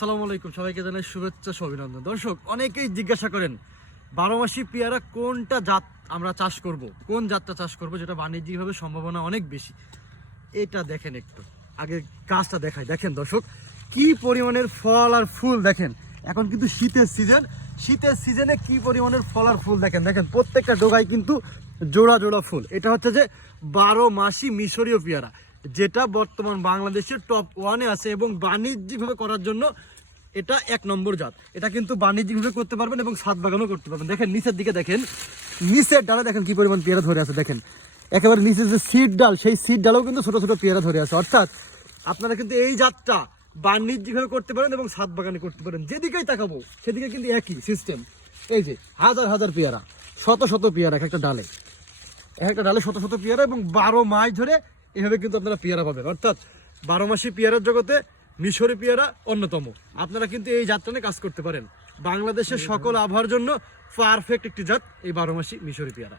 আসসালামু আলাইকুম, সবাইকে জানাই শুভেচ্ছা অভিনন্দন। দর্শক, অনেকেই জিজ্ঞাসা করেন 12 মাসি পেয়ারা কোনটা জাত আমরা চাষ করব, কোন জাতটা চাষ করব যেটা বাণিজ্যিকভাবে সম্ভাবনা অনেক বেশি। এটা দেখেন, একটু আগে গাছটা দেখাই। দেখেন দর্শক, কি পরিমাণের ফল আর ফুল দেখেন। এখন কিন্তু শীতের সিজনে কি পরিমাণের ফল আর ফুল দেখেন। দেখেন প্রত্যেকটা ডোগায় কিন্তু জোড়া জোড়া ফুল। এটা হচ্ছে যে 12 মাসি মিশরীয় পেয়ারা, যেটা বর্তমান বাংলাদেশের টপ 1-এ আছে এবং বাণিজ্যিকভাবে করার জন্য এটা 1 নম্বর জাত। এটা কিন্তু বাণিজ্যিকভাবে করতে পারবেন এবং ছাদ বাগানও করতে পারবেন। দেখেন নিচের দিকে, দেখেন নিচের ডালে দেখেন কি পরিমাণ পেয়ারা ধরে আছে। দেখেন একেবারে নিচের যে সিড ডাল, সেই সিড ডালেও কিন্তু ছোট ছোট পেয়ারা ধরে আছে। অর্থাৎ আপনারা কিন্তু এই জাতটা বাণিজ্যিকভাবে করতে পারেন এবং ছাদ বাগানে করতে পারেন। যেদিকেই তাকাবো সেদিকে কিন্তু একই সিস্টেম। এই যে হাজার হাজার পেয়ারা, শত শত পেয়ারা, এক একটা ডালে শত শত পেয়ারা, এবং 12 মাস ধরে এভাবে কিন্তু আপনারা পেয়ারা পাবেন। অর্থাৎ 12 মাসি পেয়ারার জগতে মিশরি পেয়ারা অন্যতম। আপনারা কিন্তু এই জাতটা নিয়ে কাজ করতে পারেন। বাংলাদেশের সকল আবহাওয়ার জন্য পারফেক্ট একটি জাত এই 12 মাসি মিশরি পেয়ারা।